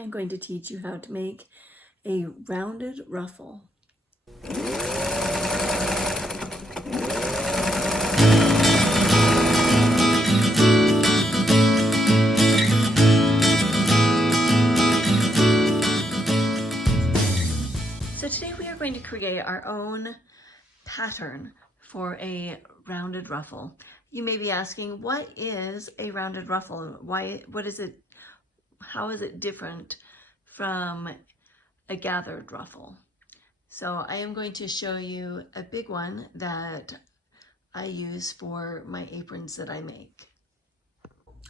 I'm going to teach you how to make a rounded ruffle. So today we are going to create our own pattern for a rounded ruffle. You may be asking, what is a rounded ruffle? What is it? How is it different from a gathered ruffle? So I am going to show you a big one that I use for my aprons that I make.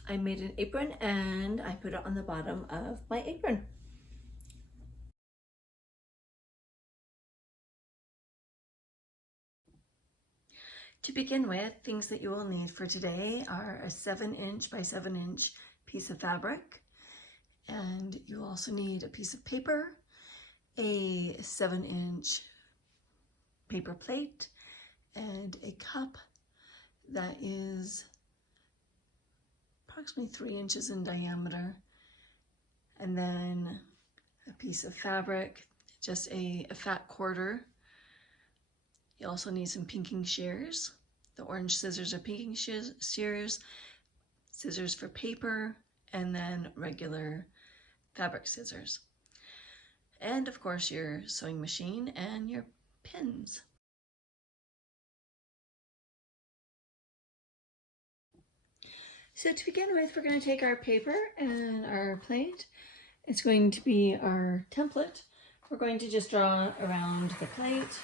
I made an apron and I put it on the bottom of my apron. To begin with, things that you will need for today are a 7" by 7" piece of fabric, and you also need a piece of paper, a 7" paper plate, and a cup that is approximately 3 inches in diameter, and then a piece of fabric, just a fat quarter. You also need some pinking shears. The orange scissors are pinking shears, scissors for paper, and then regular fabric scissors. And of course your sewing machine and your pins. So to begin with, we're going to take our paper and our plate. It's going to be our template. We're going to just draw around the plate.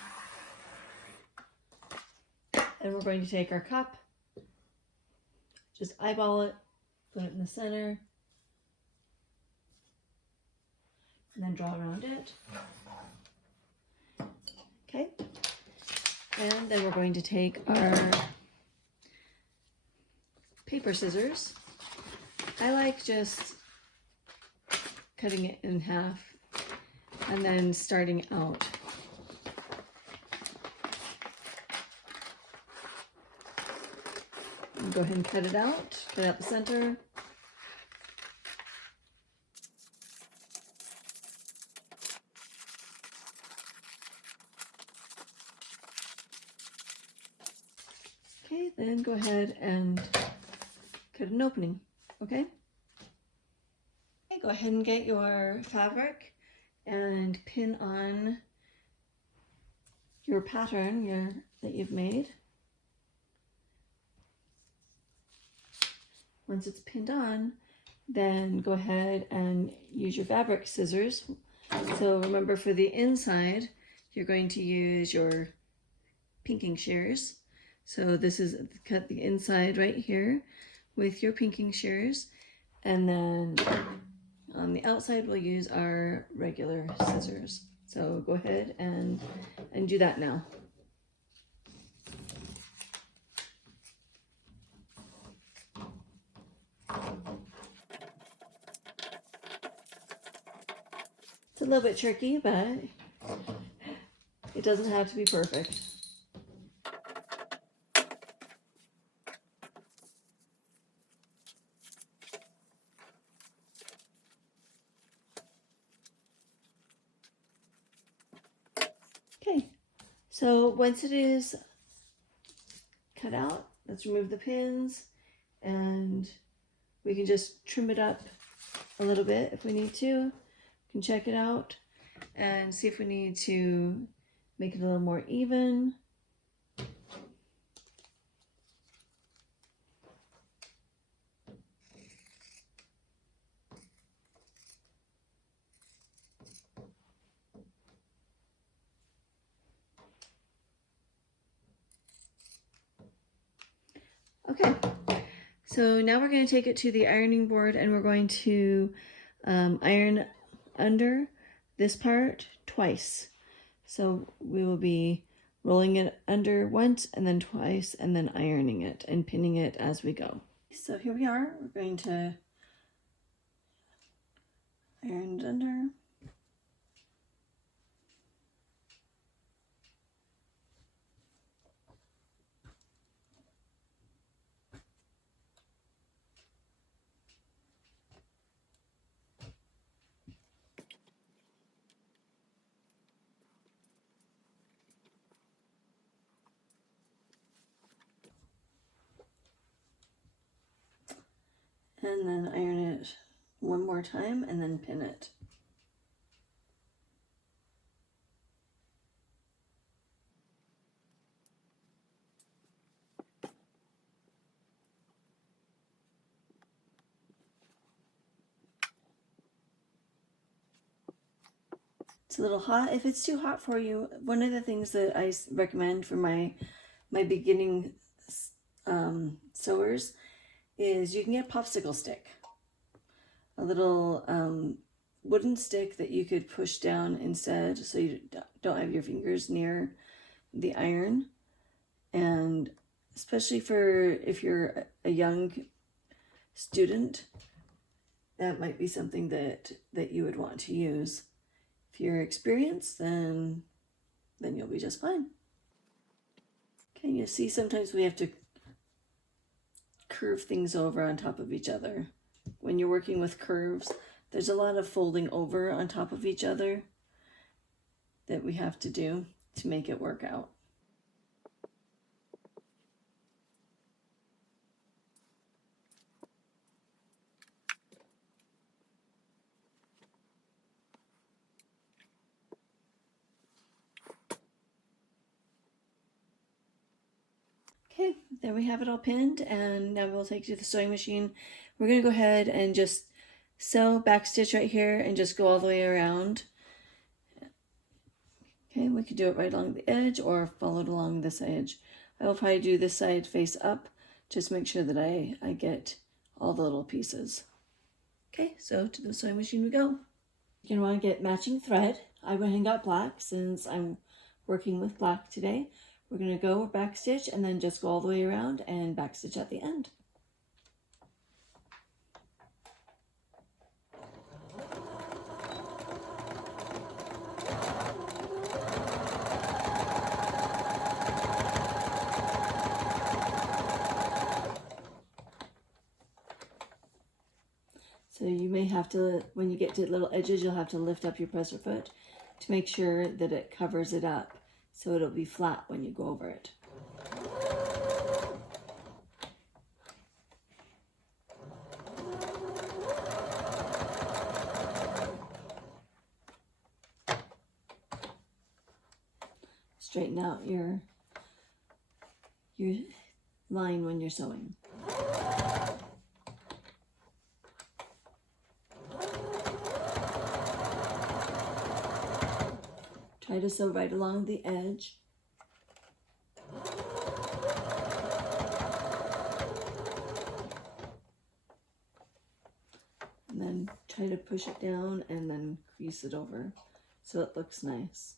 And we're going to take our cup, just eyeball it, put it in the center, and then draw around it. Okay. And then we're going to take our paper scissors. I like just cutting it in half and then starting out. And go ahead and cut it out the center. Okay, then go ahead and cut an opening, okay? Okay, go ahead and get your fabric and pin on your pattern that you've made. Once it's pinned on, then go ahead and use your fabric scissors. So remember, for the inside, you're going to use your pinking shears. So this is, cut the inside right here with your pinking shears. And then on the outside, we'll use our regular scissors. So go ahead and do that now. It's a little bit tricky, but it doesn't have to be perfect. Okay, so once it is cut out, let's remove the pins, and we can just trim it up a little bit if we need to. We can check it out and see if we need to make it a little more even. Okay, so now we're going to take it to the ironing board and we're going to iron under this part twice. So we will be rolling it under once and then twice and then ironing it and pinning it as we go. So here we are, we're going to iron it under. and then iron it one more time and then pin it. It's a little hot. If it's too hot for you, one of the things that I recommend for my beginning sewers is you can get a popsicle stick, a little wooden stick that you could push down instead, so you don't have your fingers near the iron. And especially for if you're a young student, that might be something that you would want to use. If you're experienced, then you'll be just fine. Okay, you see sometimes we have to curve things over on top of each other. When you're working with curves, there's a lot of folding over on top of each other that we have to do to make it work out. Okay, there we have it all pinned, and now we'll take it to the sewing machine. We're going to go ahead and just sew backstitch right here and just go all the way around. Okay, we could do it right along the edge or follow it along this edge. I will probably do this side face up, just make sure that I get all the little pieces. Okay, so to the sewing machine we go. You're going to want to get matching thread. I went and got black since I'm working with black today. We're going to go backstitch and then just go all the way around and backstitch at the end. So you may have to, when you get to little edges, you'll have to lift up your presser foot to make sure that it covers it up, so it'll be flat when you go over it. Straighten out your line when you're sewing. Try to sew right along the edge. And then try to push it down and then crease it over so it looks nice.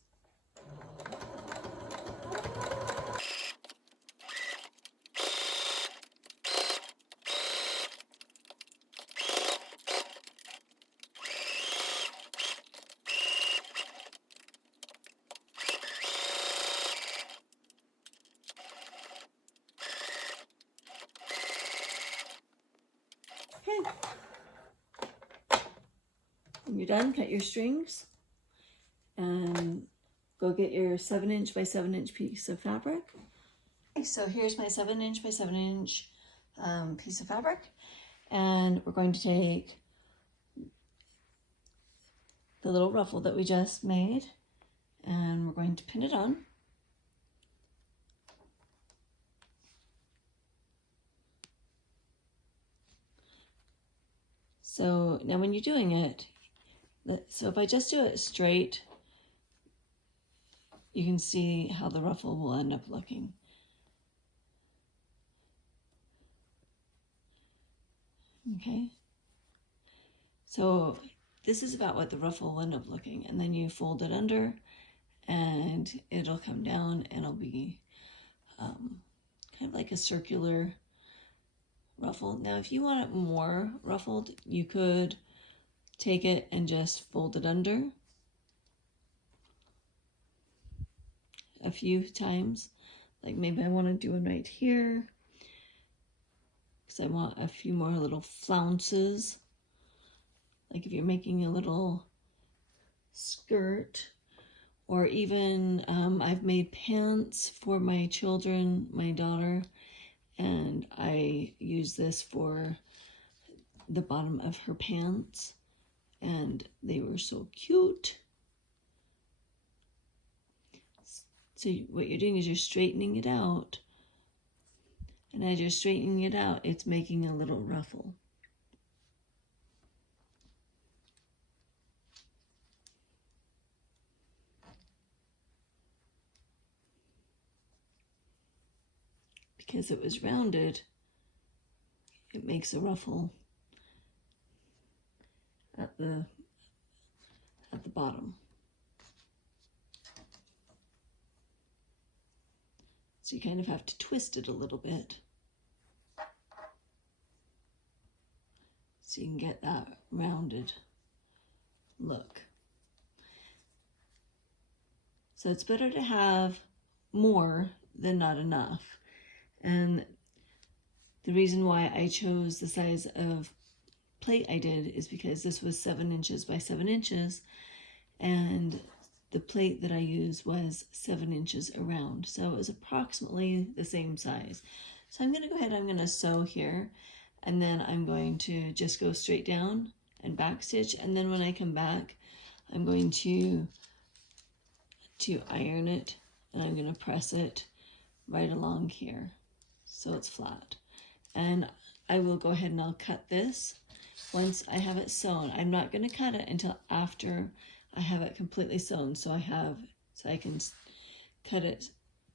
Okay. When you're done, cut your strings and go get your 7" by 7" piece of fabric. Okay, so here's my 7" by 7" piece of fabric, and we're going to take the little ruffle that we just made and we're going to pin it on. So now when you're doing it, so if I just do it straight, you can see how the ruffle will end up looking. Okay, so this is about what the ruffle will end up looking, and then you fold it under and it'll come down and it'll be kind of like a circular ruffle. Now if you want it more ruffled, you could take it and just fold it under a few times. Like maybe I want to do one right here because I want a few more little flounces. Like if you're making a little skirt, or even I've made pants for my children, my daughter, and I use this for the bottom of her pants, and they were so cute. So what you're doing is you're straightening it out, and as you're straightening it out, it's making a little ruffle. Because it was rounded, it makes a ruffle at the bottom. So you kind of have to twist it a little bit so you can get that rounded look. So it's better to have more than not enough. And the reason why I chose the size of plate I did is because this was 7 inches by 7 inches, and the plate that I used was 7 inches around. So it was approximately the same size. So I'm gonna go ahead, I'm gonna sew here, and then I'm going to just go straight down and back stitch. And then when I come back, I'm going to iron it, and I'm gonna press it right along here so it's flat. And I will go ahead and I'll cut this once I have it sewn. I'm not going to cut it until after I have it completely sewn, so I can cut it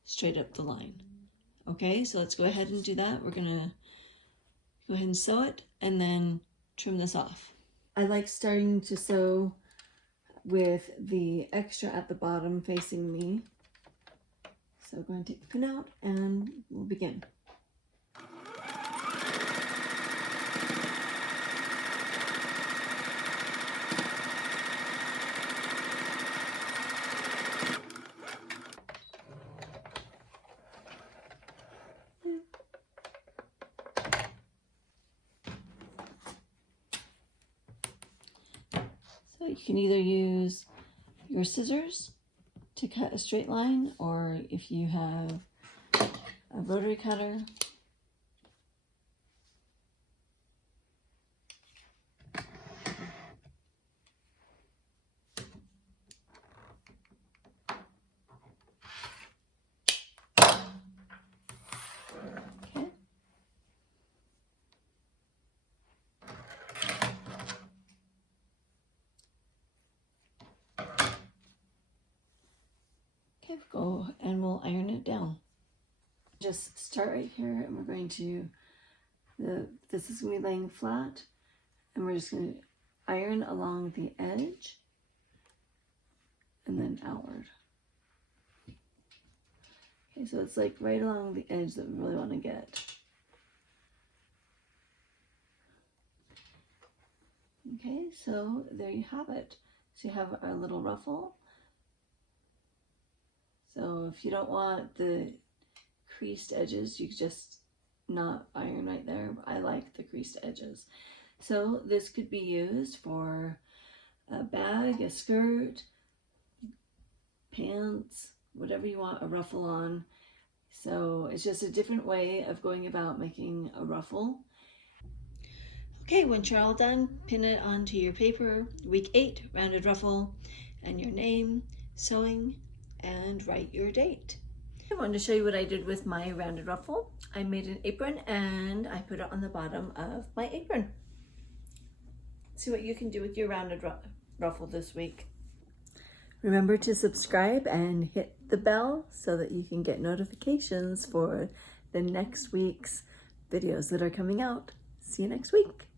straight up the line. Okay, so let's go ahead and do that. We're gonna go ahead and sew it and then trim this off. I like starting to sew with the extra at the bottom facing me. So I'm going to take the pin out and we'll begin. So you can either use your scissors to cut a straight line, or if you have a rotary cutter, okay. Okay, go and we'll iron it down. Just start right here, and we're going to, this is going to be laying flat, and we're just going to iron along the edge and then outward. Okay, so it's like right along the edge that we really want to get. Okay, so there you have it. So you have our little ruffle. So if you don't want the creased edges, you just not iron right there. I like the creased edges. So this could be used for a bag, a skirt, pants, whatever you want a ruffle on. So it's just a different way of going about making a ruffle. Okay, once you're all done, pin it onto your paper. Week 8, rounded ruffle, and your name, sewing, and write your date. I wanted to show you what I did with my rounded ruffle. I made an apron and I put it on the bottom of my apron. See what you can do with your rounded ruffle this week. Remember to subscribe and hit the bell so that you can get notifications for the next week's videos that are coming out. See you next week.